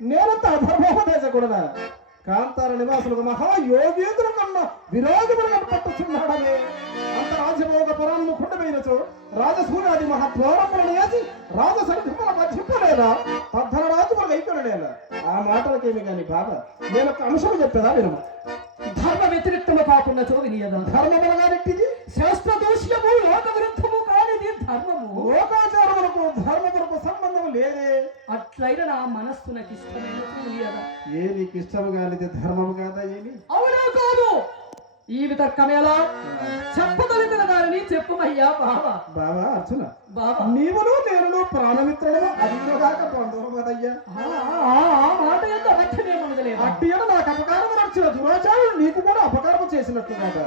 నేనంత అధర్మోపదేశకుడనా? కాంతార నివాసులకు మహాయోగేంద్రుల కన్నా విరాజములను పట్టుచున్నాడనే అంత రాజభోగ పురాణము కుండమైనచో రాజసూర్యాది మహాద్వారములను వేసి రాజసరిధముల మధ్యపలేదా తద్ధన రాజుములకు అయిపోలేదా? ఆ మాటలకేమి కాని బాబా నేను ఒక అంశం చెప్పేదా వినము. ధర్మ వ్యతిరేక్తము కాకుండా వినియదా? ధర్మములగారెట్టిది శాస్త్ర దోష్యము లోక విరుద్ధము కానిది ధర్మము. లోకాచారములకు ధర్మములకు సంబంధం లేదే. అట్లయిన నా మనస్సు నాకు ఇష్టమైన ఏ నీకు ఇష్టము కానిది ధర్మము కాదా ఏమి? అవునా కాదు ఈ వితర్కమేలా చెప్పగలిగిన దానిని చెప్పుమయ్యా బాబా. బాబా అర్జున బాబా నీవును నేను ప్రాణమిత్రుడు అదిగాక పొందవు కదయ్యా. ఆ మాట ఎంత అర్థమేమనగలేదు. అట్టి నాకు అపకారం నడిచిన దురాచారులు నీకు కూడా అపకారం చేసినట్లు కదా.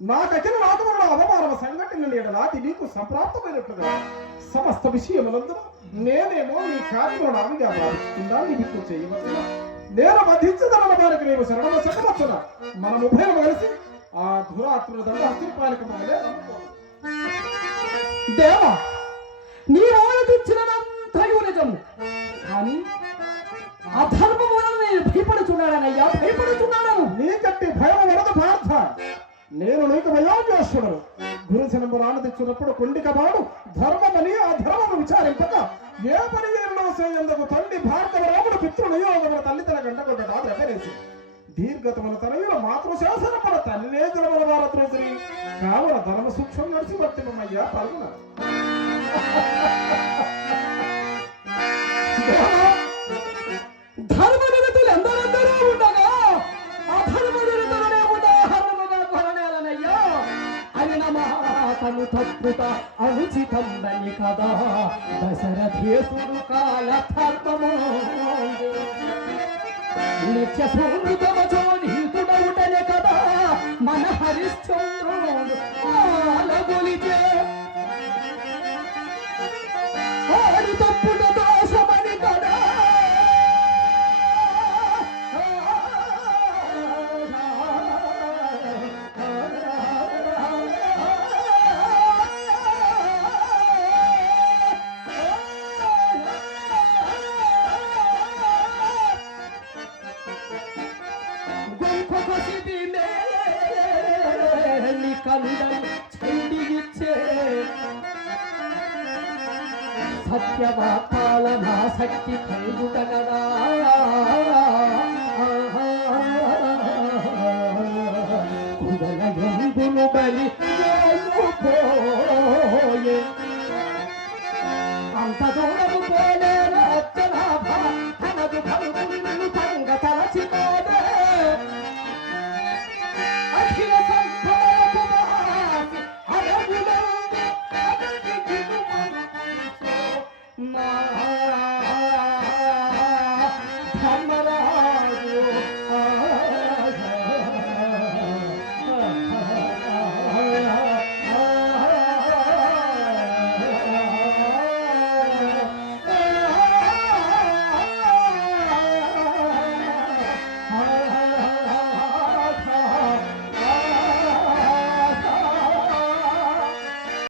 నాకచిన నాగముల అవమానమ సంఘటన నాటి నీకు సంప్రాప్తమైనట్లుగా సమస్త విషయములందు నేనేమో నీ కార్యములను ఆవిగా భావిస్తుందా నీకు చేయవచ్చున. నేను వధించదన్న వారికి నేను శరణమ చెప్పవచ్చున. మన ఉభయం కలిసి ఆ దురాత్మల దండ హస్తిపాలికమలే దేవా నీ ఆలోచించినంతయు నిజము. కానీ అధర్మం వలన నేను భయపడుచున్నానయ్యా, భయపడుచున్నాను. నీకట్టి భయం వలన పార్థ నేను నీకు వయోజ్యేష్ఠుడు. గురుజనము ఆనందించినప్పుడు కొండికబాడు ధర్మమని అధర్మము విచారింపక ఏ పని చేయందుకు తండ్రి భార్గవరాముడు పితృనియోగముల తల్లి తన గంట కొట్టడా రెపరేసి దీర్ఘతముల తనయుల మాతృశాసనముల తల్లినేతులముల వారత్రోసిని కావల ధర్మ సూక్ష్మం నడిచి వర్తిమయ్యా పలుకున. ధర్మ నిరతులు ఎందరెందరో ఉండగా అధర్మ నిరతులనే ఉదాహరణగా కొననేలనయ్యా అని నమాతను తప్పుట అనుచితంబని కదా దశరథేశుడు కాల ధర్మము నిత్య సూర్యుడమచో నీతుడవుటనే కదా మన హరిశ్చంద్రుడు ఆలగొలిచే ఆడి తప్పుట దోషమని కదా. సత్యవాకాల నా శక్తి కలుగుట కదా కుదల ఎందును బలి పోయే అంత దూరం